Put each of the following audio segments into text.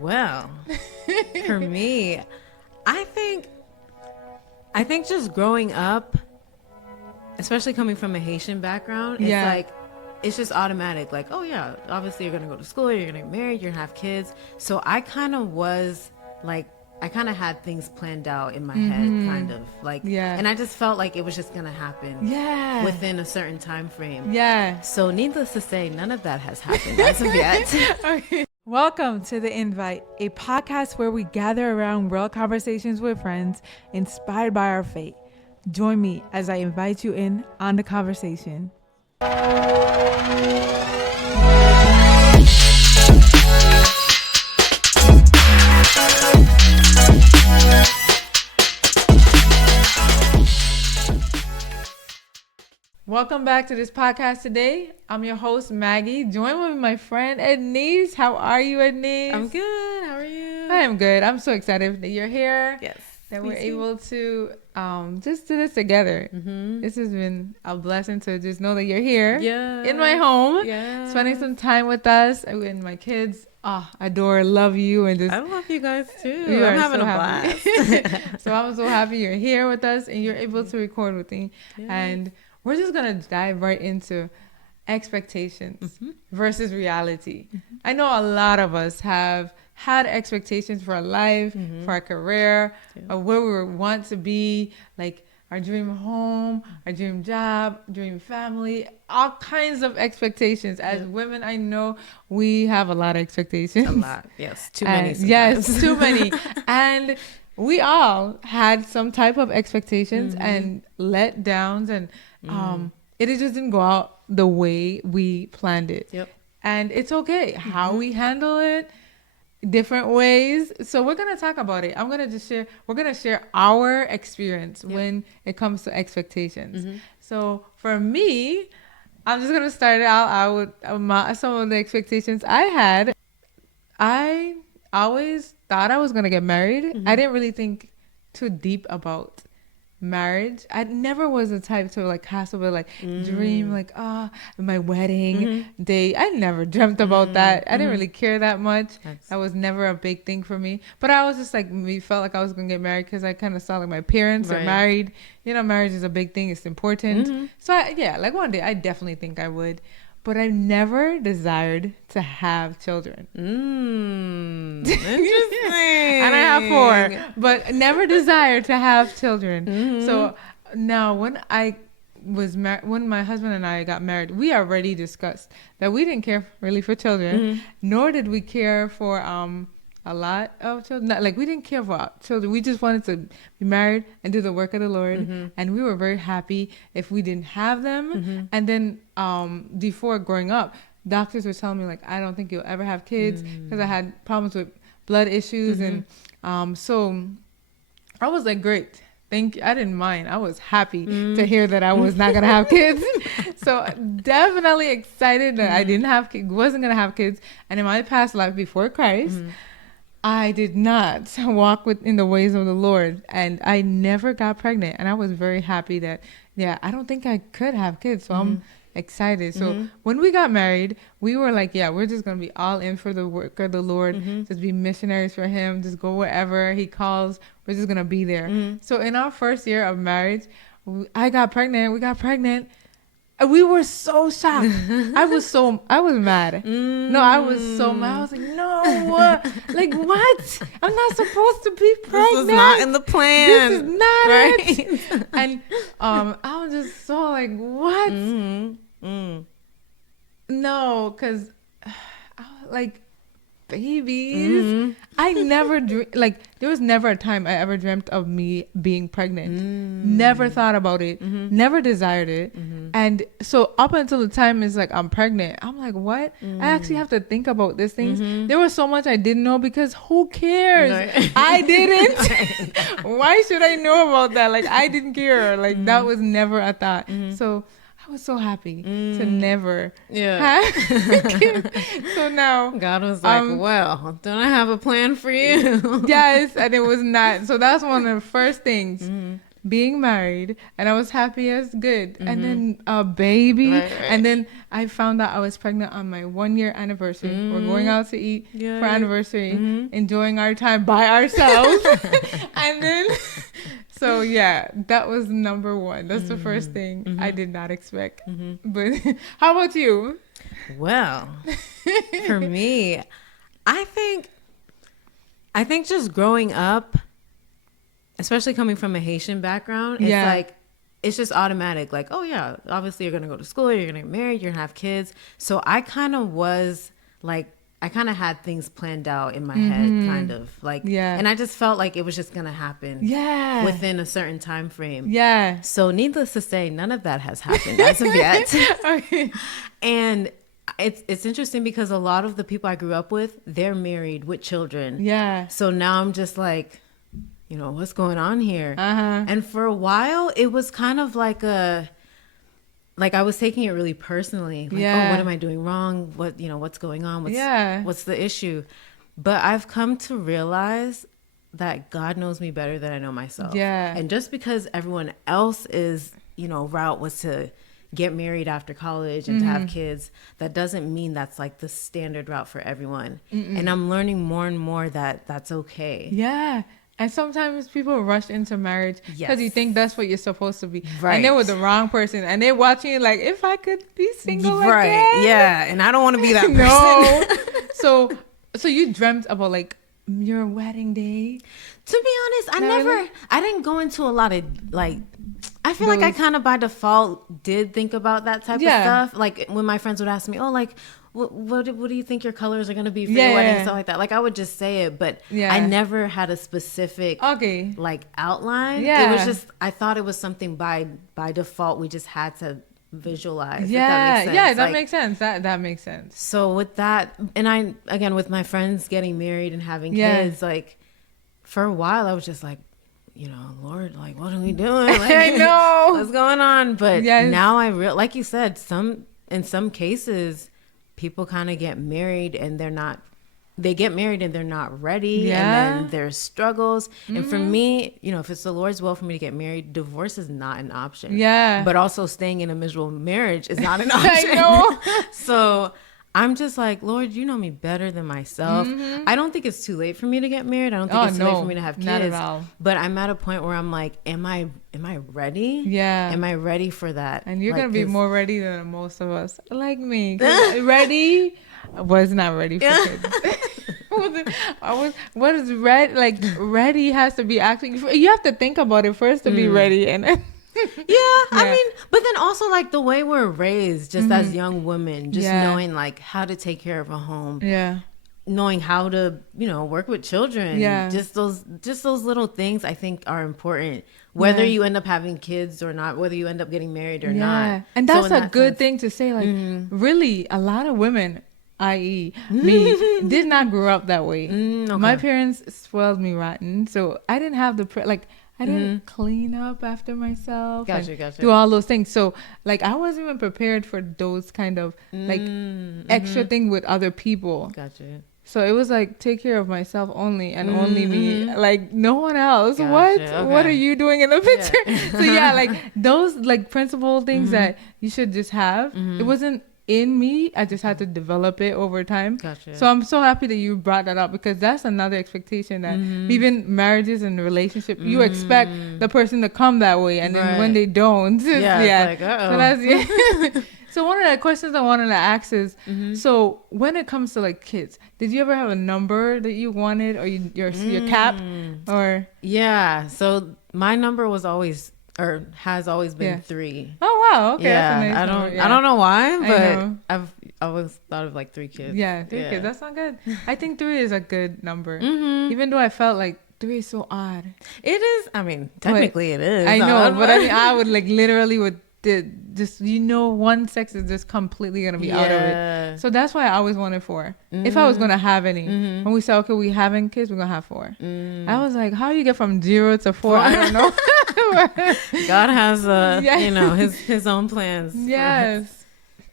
Well, for me, I think just growing up, especially coming from a Haitian background, it's like it's just automatic. Like, oh yeah, obviously you're gonna go to school, you're gonna get married, you're gonna have kids. So I kind of was like, I kind of had things planned out in my head, kind of like, and I just felt like it was just gonna happen, within a certain time frame. So needless to say, none of that has happened as of yet. Okay. Welcome to The Invite, a podcast where we gather around real conversations with friends inspired by our faith. Join me as I invite you in on the conversation. Welcome back to this podcast today. I'm your host, Maggie. Join with my friend, Ednice. How are you, Ednice? I'm good. How are you? I am good. I'm so excited that you're here. Yes. That we're able to just do this together. This has been a blessing to just know that you're here in my home, spending some time with us and my kids. Adore, love you, and just I love you guys too. I'm having so a blast. So I'm so happy you're here with us and you're able to record with me. And we're just gonna dive right into expectations versus reality. I know a lot of us have had expectations for our life, for our career, of where we want to be, like our dream home, our dream job, dream family, all kinds of expectations. As women, I know we have a lot of expectations. A lot, yes. Too many sometimes. Yes, too many. And we all had some type of expectations and letdowns, and it just didn't go out the way we planned it. And it's okay how we handle it, different ways. So we're gonna talk about it. We're gonna share our experience when it comes to expectations. So for me, I'm just gonna start it out with some of the expectations I had. I always thought I was gonna get married. I didn't really think too deep about marriage. I never was the type to like cast over like dream like my wedding day. I never dreamt about that. I didn't really care that much. That was never a big thing for me. But I was just like, felt like I was gonna get married because I kind of saw like my parents are married. You know, marriage is a big thing. It's important. So like one day I definitely think I would. But I never desired to have children. Interesting. And I have 4, but never desired to have children. So now when when my husband and I got married, we already discussed that we didn't care really for children, nor did we care for a lot of children. Like we didn't care for children. We just wanted to be married and do the work of the Lord. And we were very happy if we didn't have them. And then before growing up, doctors were telling me like, I don't think you'll ever have kids because I had problems with blood issues. And so I was like, great. Thank you. I didn't mind. I was happy to hear that I was not going to have kids. So definitely excited that I wasn't going to have kids. And in my past life before Christ, I did not walk in the ways of the Lord, and I never got pregnant. And I was very happy that, I don't think I could have kids. So I'm excited. So when we got married, we were like, we're just going to be all in for the work of the Lord, just be missionaries for him, just go wherever he calls. We're just going to be there. So in our first year of marriage, we got pregnant. We were so shocked. I was mad. No, I was so mad. I was like, no, like what? I'm not supposed to be pregnant. This was not in the plan. This is not it. And I was just so like, what? No, because like babies. I never there was never a time I ever dreamt of me being pregnant. Never thought about it. Never desired it. And so up until the time it's like I'm pregnant, I'm like, what? I actually have to think about these things. There was so much I didn't know because who cares? I didn't. Why should I know about that? Like I didn't care. Like that was never a thought. So I was so happy to never have kids. So now God was like, well, don't I have a plan for you? Yes, and it was not. So that's one of the first things. being married, and I was happy as good. And then a baby. Right. And then I found out I was pregnant on my 1 year anniversary. We're going out to eat for anniversary, enjoying our time by ourselves. And then, so yeah, that was number one. That's the first thing I did not expect. But how about you? Well, for me, I think just growing up, especially coming from a Haitian background, it's like, it's just automatic. Like, oh yeah, obviously you're going to go to school, you're going to get married, you're going to have kids. So I kind of was like, I kind of had things planned out in my head, kind of like, and I just felt like it was just going to happen within a certain time frame. Yeah. So needless to say, none of that has happened as of yet. Okay. And it's interesting because a lot of the people I grew up with, they're married with children. Yeah. So now I'm just like, you know, what's going on here? And for a while, it was kind of like I was taking it really personally. Like, oh, what am I doing wrong? What's going on? What's the issue? But I've come to realize that God knows me better than I know myself. Yeah. And just because everyone else is, route was to get married after college and to have kids, that doesn't mean that's like the standard route for everyone. And I'm learning more and more that that's okay. Yeah. And sometimes people rush into marriage because you think that's what you're supposed to be. Right. And they're with the wrong person. And they're watching you like, if I could be single again. Yeah. And I don't want to be that person. No. So you dreamt about like your wedding day? To be honest, I didn't go into a lot of like, I feel like I kind of by default did think about that type of stuff. Like when my friends would ask me, oh, like, what do you think your colors are going to be for your wedding and stuff like that? Like I would just say it, but I never had a specific like outline. Yeah. It was just, I thought it was something by default we just had to visualize. Yeah. That makes sense. That makes sense. So with that, and with my friends getting married and having kids, like for a while I was just like, Lord, like, what are we doing? Like, I know. What's going on? But now like you said, in some cases, people kind of get married and they're not ready. And then there's struggles. And for me, if it's the Lord's will for me to get married, divorce is not an option. Yeah. But also staying in a miserable marriage is not an option. I know. So I'm just like, Lord, you know me better than myself. I don't think it's too late for me to get married. I don't think it's too late for me to have kids. Not at all. But I'm at a point where I'm like, am I ready? Yeah. Am I ready for that? And you're going to be more ready than most of us. Like me. Ready? I was not ready for kids. What is ready? Like, ready has to be actually, you have to think about it first to be ready. And I mean, but then also like the way we're raised just as young women, just knowing like how to take care of a home, knowing how to work with children, just those little things I think are important, whether you end up having kids or not, whether you end up getting married or not. And that's a good thing to say, like really a lot of women, i.e. me, did not grow up that way. My parents spoiled me rotten, so I didn't have I didn't clean up after myself. Gotcha. Do all those things. So, like, I wasn't even prepared for those kind of, like, extra thing with other people. Gotcha. So, it was like, take care of myself only and only me. Like, no one else. Gotcha. What? Okay. What are you doing in the picture? Yeah. So, like, those, like, principle things that you should just have. It wasn't in me. I just had to develop it over time. Gotcha. So I'm so happy that you brought that up, because that's another expectation that even marriages and relationships, you expect the person to come that way, and then when they don't, it's like, so that's So one of the questions I wanted to ask is, so when it comes to like kids, did you ever have a number that you wanted, or your cap, or? Yeah. So my number was always, or has always been 3. Oh wow, okay. Yeah, that's a nice number. I don't know why, but I've always thought of like 3 kids. Yeah, 3 kids. That's not good. I think 3 is a good number, even though I felt like 3 is so odd. It is. I mean, technically it is. I know, but I mean, I would like literally would just one sex is just completely gonna be out of it. So that's why I always wanted 4. If I was gonna have any, when we said okay, we having kids, we're gonna have 4. I was like, how you get from 0 to 4? I don't know. God has his own plans. Yes.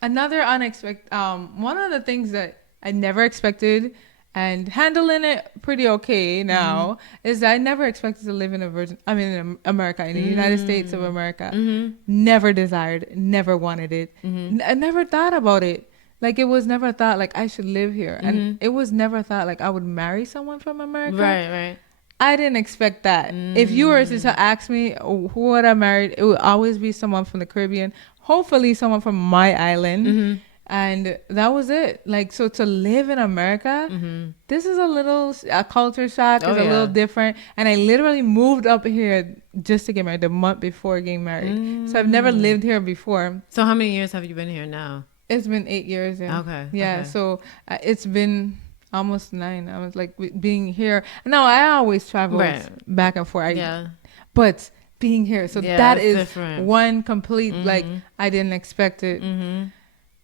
Another unexpected one of the things that I never expected, and handling it pretty okay now, is that I never expected to live in in America, in the United States of America. Never desired, never wanted it. I never thought about it. Like, it was never thought like I should live here. And it was never thought like I would marry someone from America. Right. I didn't expect that. If you were to ask me who would I marry, it would always be someone from the Caribbean. Hopefully someone from my island. And that was it. Like, so to live in America, this is a culture shock. It's a little different. And I literally moved up here just to get married the month before getting married. So I've never lived here before. So how many years have you been here now? It's been 8 years. Yeah. Okay. Yeah. Okay. So it's been almost 9. I was like being here. No, I always travel back and forth. But being here, so that is different. One complete like I didn't expect it, and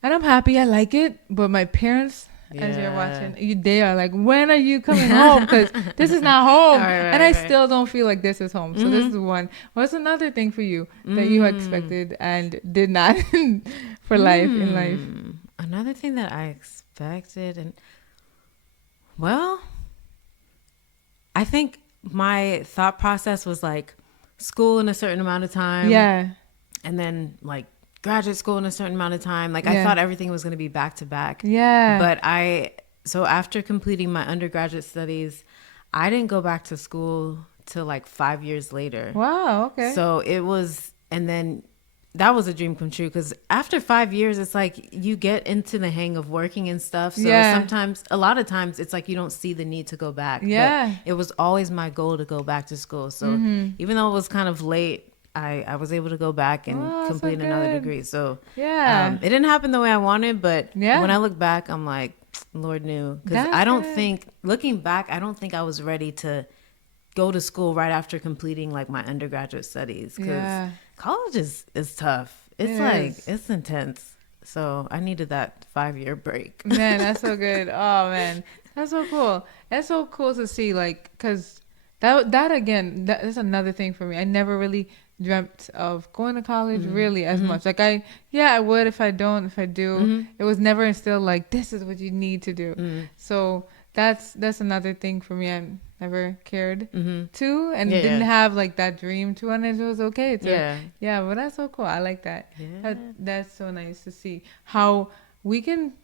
I'm happy. I like it. But my parents, as you're watching, they are like, when are you coming home? Because this is not home, and I still don't feel like this is home. So this is one. What's another thing for you that you expected and did not for life in life? Another thing that I expected and. Well, I think my thought process was like school in a certain amount of time. Yeah. And then like graduate school in a certain amount of time. Like I thought everything was going to be back to back. Yeah. But so after completing my undergraduate studies, I didn't go back to school till like 5 years later. Wow. Okay. So it was, and then that was a dream come true because after 5 years, it's like you get into the hang of working and stuff. So a lot of times it's like you don't see the need to go back. Yeah. But it was always my goal to go back to school. So even though it was kind of late, I was able to go back and complete another degree. So it didn't happen the way I wanted. But when I look back, I'm like, Lord knew. Because I don't think, looking back, I don't think I was ready to go to school right after completing like my undergraduate studies because college is tough. It's intense. So I needed that 5-year break. Man, that's so good. Oh man, that's so cool. That's so cool to see, like, because that again, that's another thing for me. I never really dreamt of going to college really as much. Like I would if I do. It was never instilled like this is what you need to do. So that's another thing for me. I never cared to and didn't have like that dream to, and it was okay to but that's so cool. I like that. That's so nice to see how we can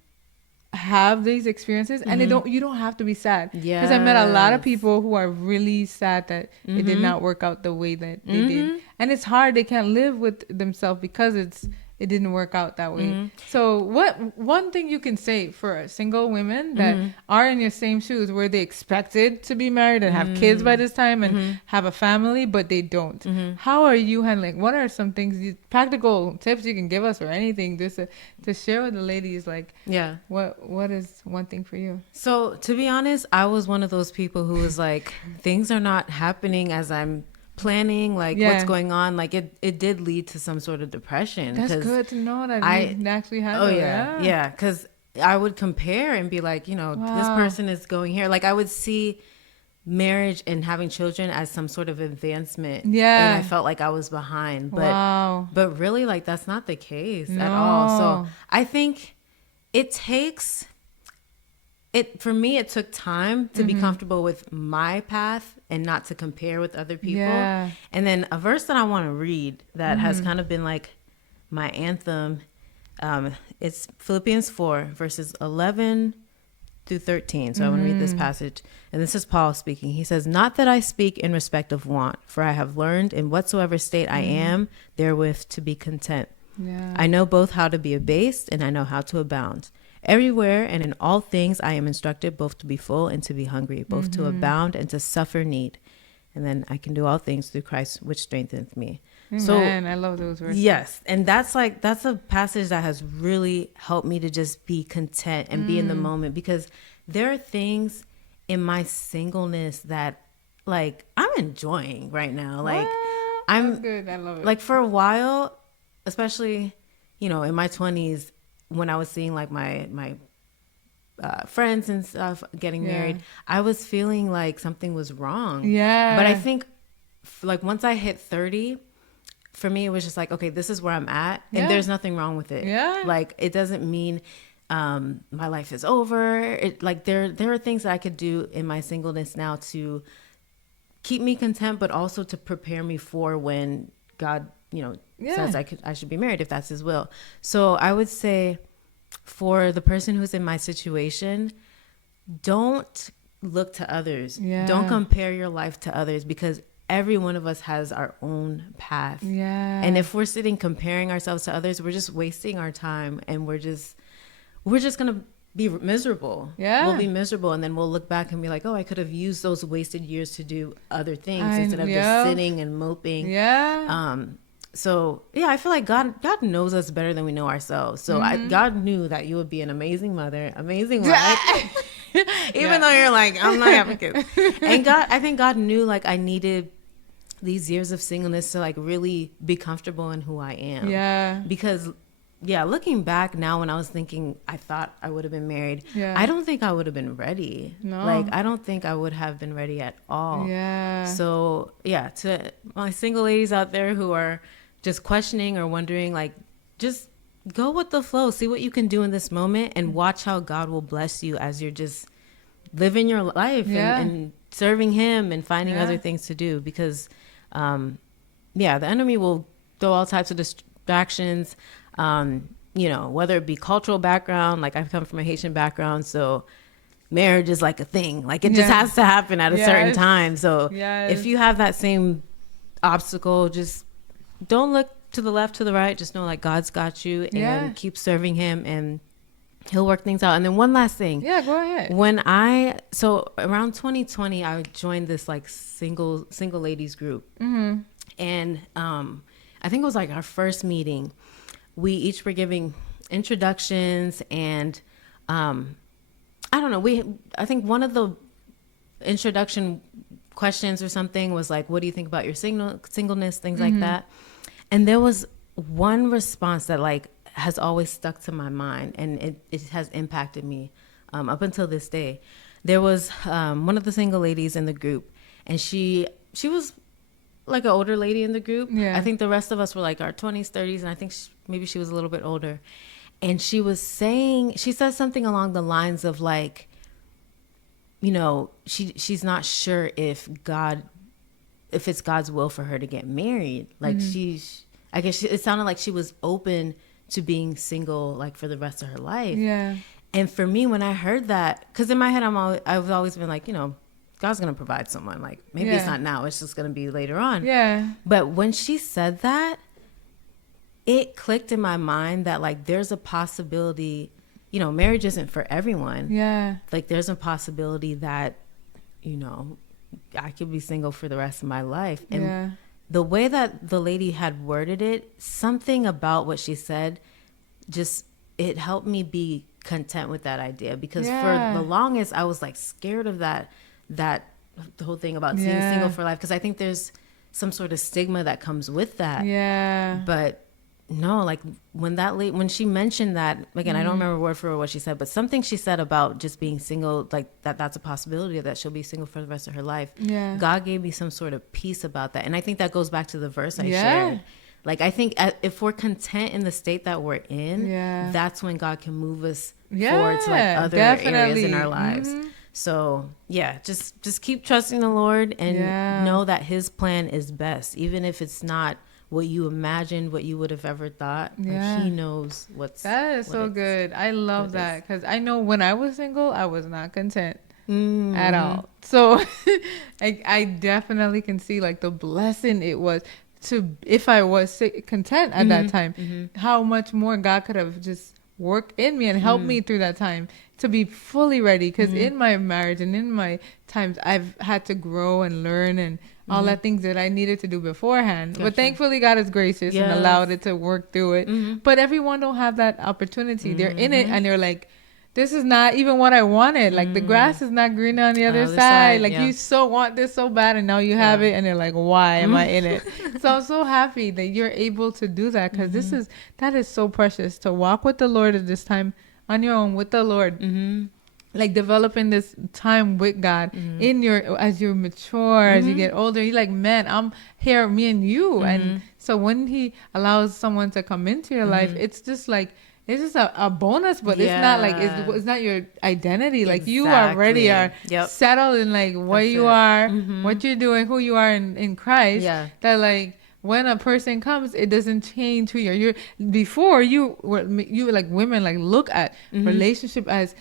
have these experiences and you don't have to be sad, because I met a lot of people who are really sad that it did not work out the way that they did, and it's hard. They can't live with themselves because it didn't work out that way. So what one thing you can say for single women that are in your same shoes, where they expected to be married and have kids by this time and have a family, but they don't. How are you handling? What are some things, practical tips you can give us or anything just to share with the ladies? Like, what is one thing for you? So to be honest, I was one of those people who was like, things are not happening as I'm planning, like what's going on. Like it did lead to some sort of depression. That's good to know that I actually had because I would compare and be like, this person is going here. Like I would see marriage and having children as some sort of advancement, and I felt like I was behind, but really, like, that's not the case at all. So I think it takes for me, it took time to be comfortable with my path and not to compare with other people. And then a verse that I want to read that has kind of been like my anthem. It's Philippians 4, verses 11 through 13. So I want to read this passage. And this is Paul speaking. He says, "Not that I speak in respect of want, for I have learned in whatsoever state I am, therewith to be content. I know both how to be abased and I know how to abound. Everywhere and in all things I am instructed both to be full and to be hungry, both to abound and to suffer need. And then I can do all things through Christ, which strengtheneth me." So, I love those words. Yes. And that's a passage that has really helped me to just be content and be in the moment, because there are things in my singleness that, like, I'm enjoying right now. Like, that's good. I love it. Like, for a while, especially, in my 20s, when I was seeing like my friends and stuff getting married, I was feeling like something was wrong. But I think like once I hit 30, for me, it was just like, okay, this is where I'm at and there's nothing wrong with it. Like, it doesn't mean my life is over. Like there are things that I could do in my singleness now to keep me content, but also to prepare me for when God, says I should be married if that's his will. So I would say for the person who's in my situation, don't look to others. Yeah. Don't compare your life to others, because every one of us has our own path. Yeah. And if we're sitting comparing ourselves to others, we're just wasting our time, and we're just going to be miserable. Yeah. We'll be miserable, and then we'll look back and be like, oh, I could have used those wasted years to do other things instead of just sitting and moping. Yeah. So yeah, I feel like God knows us better than we know ourselves. So God knew that you would be an amazing mother, amazing wife, even though you're like, I'm not having kids. And I think God knew like I needed these years of singleness to like really be comfortable in who I am. Yeah. Because looking back now, when I was thinking I thought I would have been married, I don't think I would have been ready. No. Like, I don't think I would have been ready at all. Yeah. So to my single ladies out there who are just questioning or wondering, like, just go with the flow, see what you can do in this moment, and watch how God will bless you as you're just living your life and serving him and finding other things to do. Because the enemy will throw all types of distractions, whether it be cultural background. Like, I've come from a Haitian background, so marriage is like a thing. Like, it just has to happen at a certain time. So if you have that same obstacle, just don't look to the left, to the right. Just know like God's got you, and keep serving him, and he'll work things out. And then one last thing. Yeah, go ahead. So around 2020, I joined this like single ladies group. Mm-hmm. And I think it was like our first meeting. We each were giving introductions, and I don't know. I think one of the introduction questions or something was like, what do you think about your singleness, things like that. And there was one response that like has always stuck to my mind, and it has impacted me up until this day. There was one of the single ladies in the group, and she was like an older lady in the group. I think the rest of us were like our 20s, 30s, and I think maybe she was a little bit older. And she said something along the lines of like, she's not sure if it's God's will for her to get married. Like it sounded like she was open to being single like for the rest of her life. Yeah. And for me, when I heard that, because in my head I've always been like, God's gonna provide someone. Like maybe it's not now, it's just gonna be later on. Yeah. But when she said that, it clicked in my mind that like there's a possibility, marriage isn't for everyone. Yeah. Like there's a possibility that, I could be single for the rest of my life. And the way that the lady had worded it, something about what she said, just, it helped me be content with that idea. Because for the longest, I was like scared of that the whole thing about being single for life. Because I think there's some sort of stigma that comes with that. Yeah. But no, like when she mentioned that, again, I don't remember word for word what she said, but something she said about just being single, like that's a possibility that she'll be single for the rest of her life. Yeah. God gave me some sort of peace about that. And I think that goes back to the verse I shared. Like, I think if we're content in the state that we're in, that's when God can move us forward to like other areas in our lives. Mm-hmm. So just keep trusting the Lord and know that his plan is best, even if it's not what you imagined, what you would have ever thought. Like, he knows that is so good. I love that, because I know when I was single, I was not content at all. So I definitely can see like the blessing it was if I was content at that time, how much more God could have just worked in me and helped me through that time to be fully ready. Because in my marriage and in my times, I've had to grow and learn and all that things that I needed to do beforehand. Gotcha. But thankfully God is gracious and allowed it to work through it. But everyone don't have that opportunity. They're in it and they're like, this is not even what I wanted. Like the grass is not greener on the other side. Like you so want this so bad, and now you have it, and they're like, why am I in it? So I'm so happy that you're able to do that, because that is so precious, to walk with the Lord at this time on your own with the Lord. Like developing this time with God as you mature, as you get older, you're like, man, I'm here, me and you. And so when he allows someone to come into your life, it's just like, it's just a bonus, but it's not like it's not your identity. Like you already are settled in like what you are, what you're doing, who you are in Christ. Yeah. That like when a person comes, it doesn't change who you're. Before you were like women like look at relationship as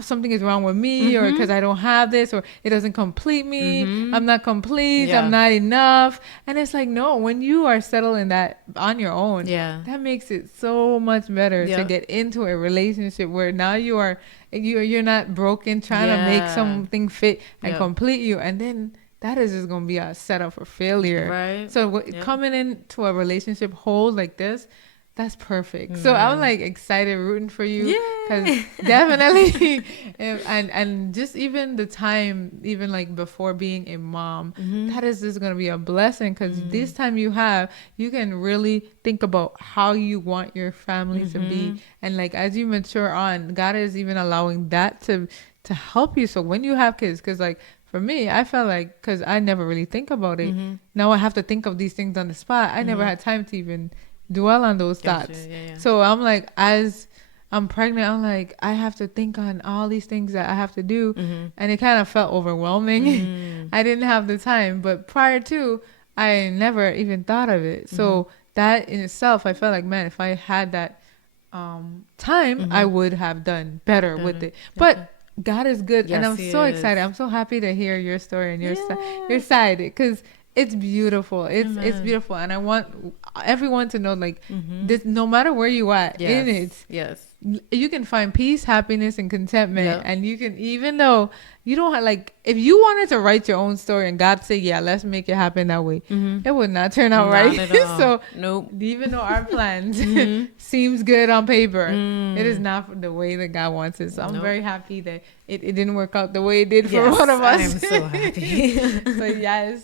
something is wrong with me, or because I don't have this, or it doesn't complete me. I'm not complete. I'm not enough. And it's like, no, when you are settled in that on your own, that makes it so much better to get into a relationship where now you're not broken trying to make something fit and complete you, and then that is just gonna be a setup for failure. Right. So coming into a relationship whole like this, that's perfect. So I'm like excited, rooting for you, because definitely, and just even the time, even like before being a mom, that is just gonna be a blessing, because this time you can really think about how you want your family to be, and like as you mature on, God is even allowing that to help you. So when you have kids, because like for me, I felt like, because I never really think about it, now I have to think of these things on the spot. I never had time to even dwell on those thoughts. So I'm like, as I'm pregnant, I'm like, I have to think on all these things that I have to do, and it kind of felt overwhelming. I didn't have the time, but prior to, I never even thought of it. So that in itself, I felt like, man, if I had that time, I would have done better with it. But God is good, and I'm so excited. I'm so happy to hear your story and your side, because it's beautiful. It's beautiful, and I want everyone to know, like, this, no matter where you at in it, you can find peace, happiness, and contentment. And you can, even though you don't have, like, if you wanted to write your own story and God said, yeah, let's make it happen that way, it would not turn out right. So even though our plans seems good on paper, it is not the way that God wants it. So I'm very happy that it didn't work out the way it did for one of us. I'm so happy. So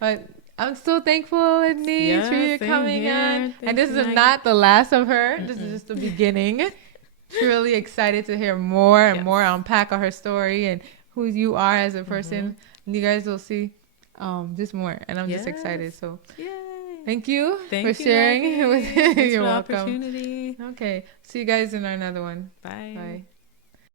but I'm so thankful, Anise, for you coming on. And this is not the last of her. This is just the beginning. Truly excited to hear more and more, unpack of her story and who you are as a person. And you guys will see just more. And I'm just excited. So thank you for sharing. You're welcome. Opportunity. Okay. See you guys in another one. Bye. Bye.